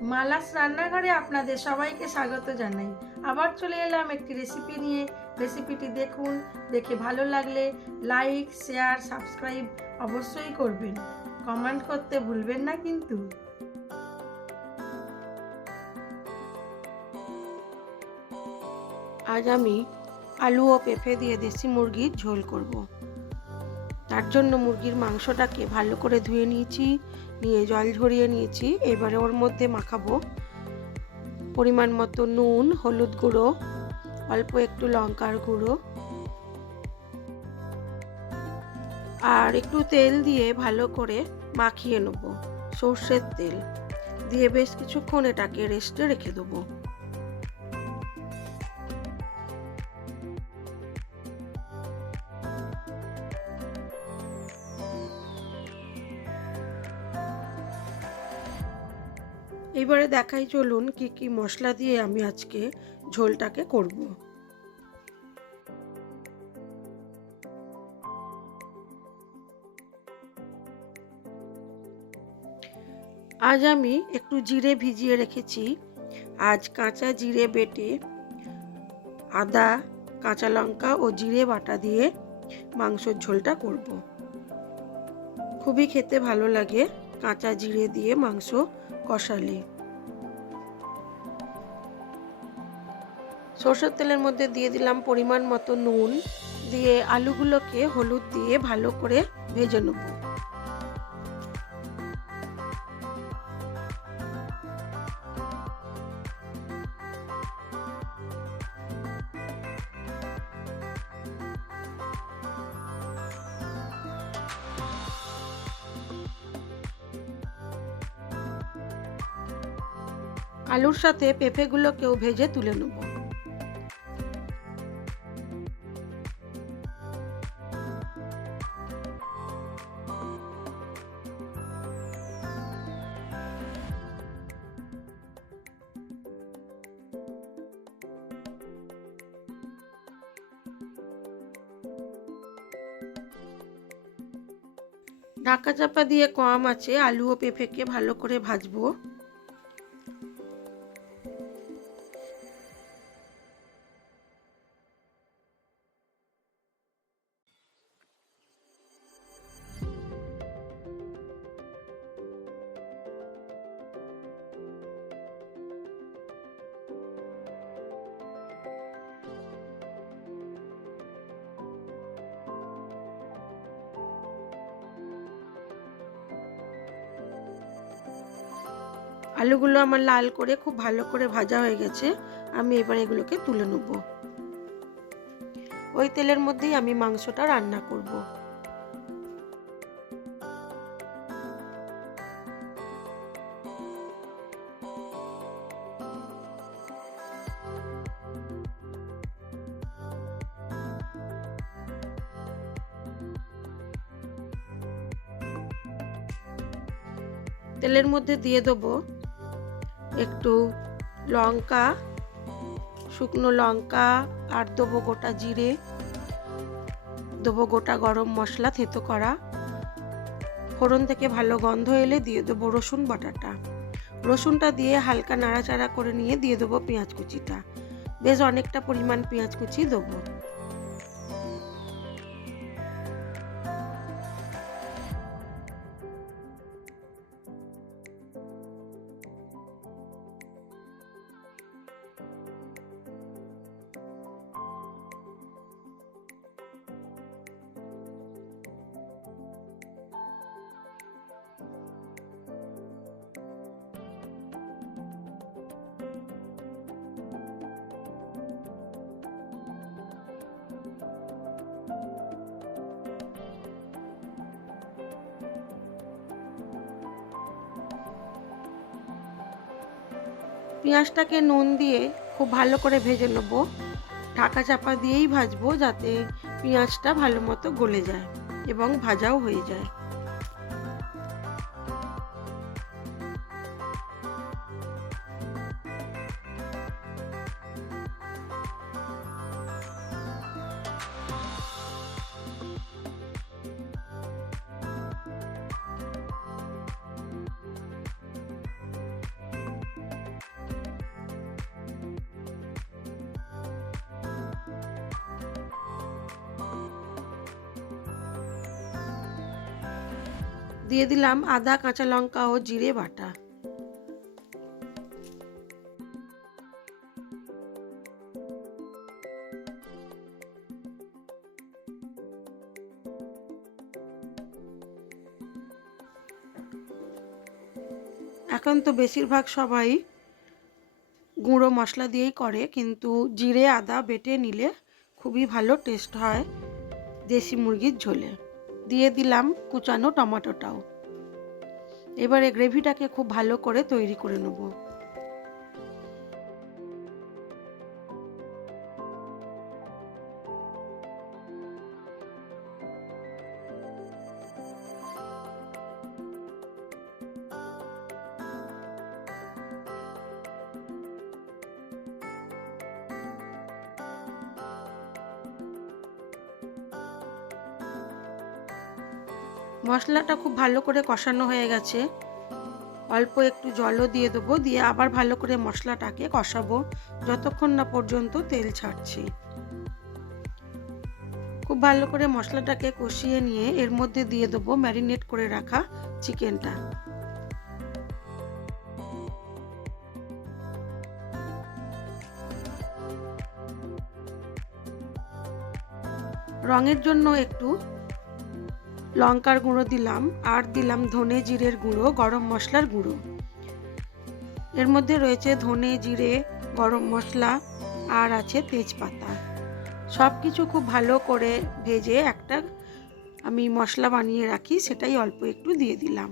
মালাস রান্নাঘরে আপনাদের সবাইকে স্বাগত জানাই। আবার চলে এলাম একটি রেসিপি নিয়ে। রেসিপিটি দেখুন, দেখে ভালো লাগলে লাইক, শেয়ার, সাবস্ক্রাইব অবশ্যই করবেন। কমেন্ট করতে ভুলবেন না কিন্তু। আজ আমি আলু ও পেঁপে দিয়ে দেশি মুরগির ঝোল করব। তার জন্য মুরগির মাংসটাকে ভালো করে ধুয়ে নিয়েছি, নিয়ে জল ঝরিয়ে নিয়েছি। এবারে ওর মধ্যে মাখাবো পরিমাণ মতো নুন, হলুদ গুঁড়ো, অল্প একটু লঙ্কার গুঁড়ো আর একটু তেল দিয়ে ভালো করে মাখিয়ে নেব। সর্ষের তেল দিয়ে বেশ কিছুক্ষণ এটাকে রেস্টে রেখে দেবো। এবারে দেখাই চলুন কি কি মশলা দিয়ে আমি আজকে ঝোলটাকে করব। আজ আমি একটু জিরে ভিজিয়ে রেখেছি। আজ কাঁচা জিরে বেটে আদা, কাঁচা লঙ্কা ও জিরে বাটা দিয়ে মাংসের ঝোলটা করব। খুবই খেতে ভালো লাগে কাঁচা জিরে দিয়ে মাংস কষালে। সরষের তেলের মধ্যে দিয়ে দিলাম পরিমাণ মতো নুন, দিয়ে আলুগুলোকে হলুদ দিয়ে ভালো করে ভেজে নেব। আলুর সাথে পেঁপেগুলোকেও ভেজে তুলে নেব। ঢাকা চাপা দিয়ে কম আঁচে আলু ও পেঁপেকে ভালো করে ভাজবো। আলুগুলো আমার লাল করে খুব ভালো করে ভাজা হয়ে গেছে। আমি এবার এগুলোকে তুলে নেব। ওই তেলের মধ্যেই আমি মাংসটা রান্না করব। তেলের মধ্যে দিয়ে দেবো একটু লঙ্কা, শুকনো লঙ্কা, আর দেবো গোটা জিরে, দেবো গোটা গরম মশলা থেতো করা। ফোড়ন থেকে ভালো গন্ধ এলে দিয়ে দেবো রসুন বাটাটা। রসুনটা দিয়ে হালকা নাড়াচাড়া করে নিয়ে দিয়ে দেবো পেঁয়াজ কুচিটা। বেশ অনেকটা পরিমাণ পেঁয়াজ কুচি দেবো। পেঁয়াজটাকে নুন দিয়ে খুব ভালো করে ভেজে নেব। ঢাকা চাপা দিয়েই ভাজবো যাতে পেঁয়াজটা ভালো মতো গলে যায় এবং ভাজাও হয়ে যায়। দিয়ে দিলাম আদা, কাঁচা লঙ্কা ও জিরে বাটা। এখন তো বেশিরভাগ সবাই গুঁড়ো মশলা দিয়েই করে, কিন্তু জিরে আদা বেটে নিলে খুবই ভালো টেস্ট হয় দেশি মুরগির ঝোলে। দিয়ে দিলাম কুচানো টমেটোটাও। এবারে গ্রেভিটাকে খুব ভালো করে তৈরি করে নেব। মশলাটা খুব ভালো করে কষানো হয়ে গেছে। অল্প একটু জলও দিয়ে দেবো, দিয়ে আবার ভালো করে মশলাটাকে কষাবো যতক্ষণ না পর্যন্ত তেল ছাড়ছে। খুব ভালো করে মশলাটাকে কষিয়ে নিয়ে এর মধ্যে দিয়ে দেবো ম্যারিনেট করে রাখা চিকেনটা। রঙের জন্য একটু লঙ্কার গুঁড়ো দিলাম, আর দিলাম ধনে জিরের গুঁড়ো, গরম মশলার গুঁড়ো। এর মধ্যে রয়েছে ধনে, জিরে, গরম মশলা আর আছে তেজপাতা। সব কিছু খুব ভালো করে ভেজে একটা আমি মশলা বানিয়ে রাখি, সেটাই অল্প একটু দিয়ে দিলাম।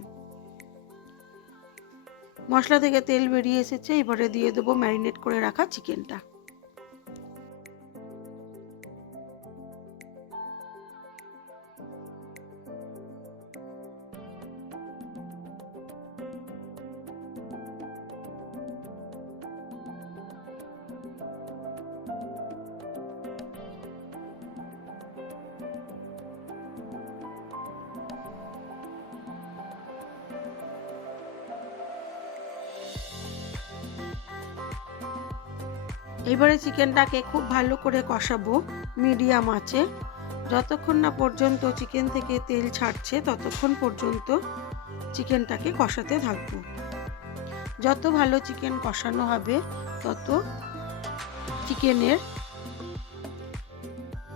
মশলা থেকে তেল বেরিয়ে এসেছে, এবারে দিয়ে দেবো ম্যারিনেট করে রাখা চিকেনটা। এবারে চিকেনটাকে খুব ভালো করে কষাবো মিডিয়াম আঁচে। যতক্ষণ না পর্যন্ত চিকেন থেকে তেল ছাড়ছে ততক্ষণ পর্যন্ত চিকেনটাকে কষাতে থাকবো। যত ভালো চিকেন কষানো হবে তত চিকেনের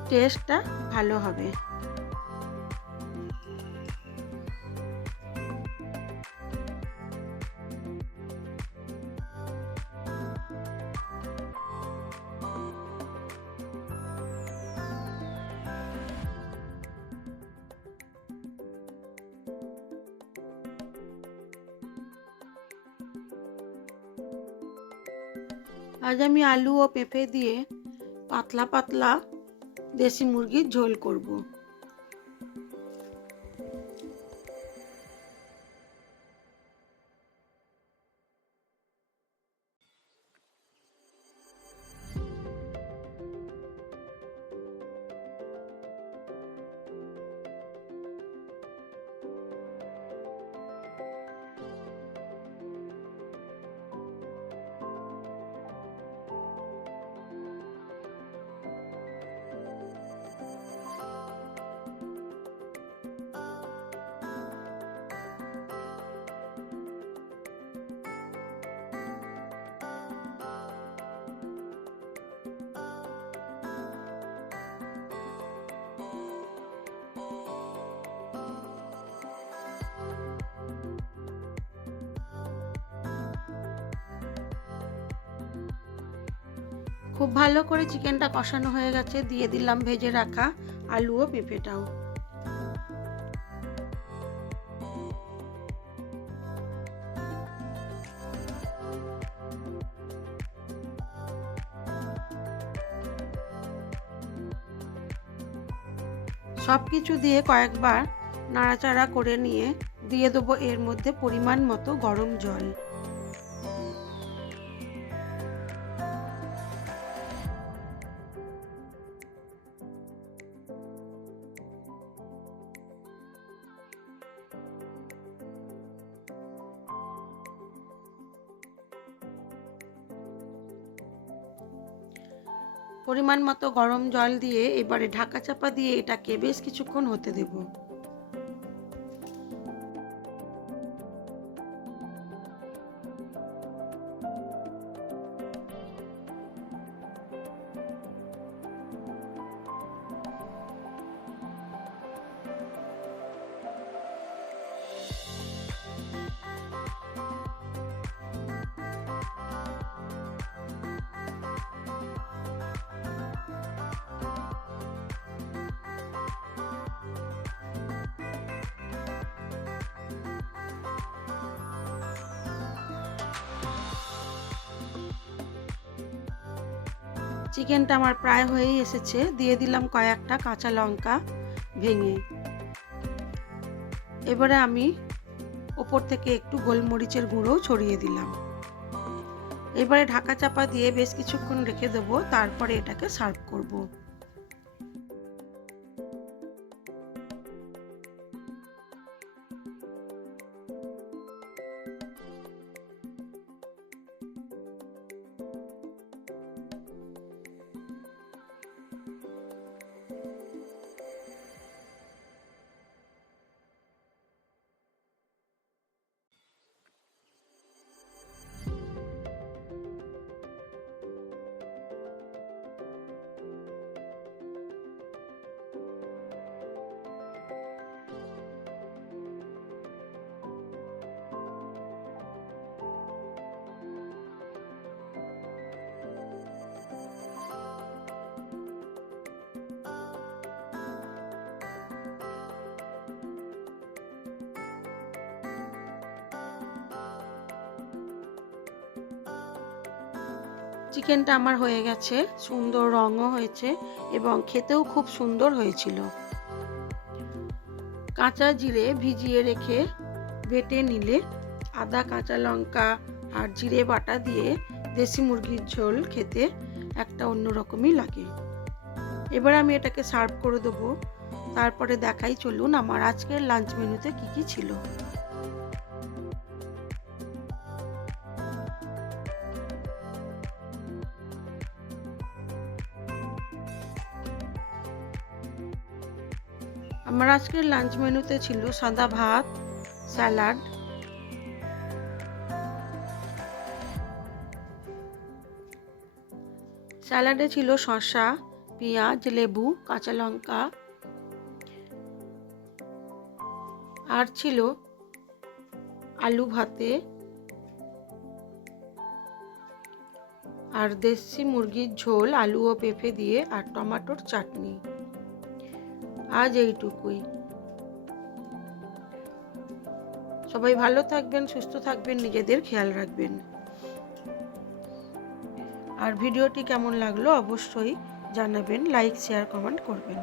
টেস্টটা ভালো হবে। আজ আমি আলু ও পেঁপে দিয়ে পাতলা পাতলা দেশি মুরগির ঝোল করব। খুব ভালো করে চিকেনটা কষানো হয়ে গেছে, দিয়ে দিলাম ভেজে রাখা আলু ও পেঁপেটাও। সব কিছু দিয়ে কয়েকবার নাড়াচাড়া করে নিয়ে দিয়ে দেবো এর মধ্যে পরিমাণ মতো গরম জল। পরিমাণ মতো গরম জল দিয়ে এবারে ঢাকা চাপা দিয়ে এটাকে বেশ কিছুক্ষণ হতে দেব। চিকেনটা আমার প্রায় হয়েই এসেছে। দিয়ে দিলাম কয়েকটা কাঁচা লঙ্কা ভেঙে। এবারে আমি ওপর থেকে একটু গোলমরিচের গুঁড়ো ছড়িয়ে দিলাম। এবারে ঢাকা চাপা দিয়ে বেশ কিছুক্ষণ রেখে দেবো, তারপরে এটাকে সার্ভ করব। চিকেনটা আমার হয়ে গেছে, সুন্দর রঙও হয়েছে এবং খেতেও খুব সুন্দর হয়েছিল। কাঁচা জিরে ভিজিয়ে রেখে বেটে নিলে আদা, কাঁচা লঙ্কা আর জিরে বাটা দিয়ে দেশি মুরগির ঝোল খেতে একটা অন্যরকমই লাগে। এবার আমি এটাকে সার্ভ করে দেবো, তারপরে দেখাই চলুন আমার আজকের লাঞ্চ মেনুতে কি কি ছিল। আমার আজকের লাঞ্চ মেনুতে ছিল সাদা ভাত, স্যালাড, স্যালাডে ছিল শসা, পেঁয়াজ, লেবু, কাঁচা লঙ্কা, আর ছিল আলু ভাতে আর দেশি মুরগির ঝোল, আলু ও পেঁপে দিয়ে, আর টমেটোর চাটনি। আজ এইটুকুই। সবাই ভালো থাকবেন, সুস্থ থাকবেন, নিজেদের খেয়াল রাখবেন। আর ভিডিওটি কেমন লাগলো অবশ্যই জানাবেন, লাইক, শেয়ার, কমেন্ট করবেন।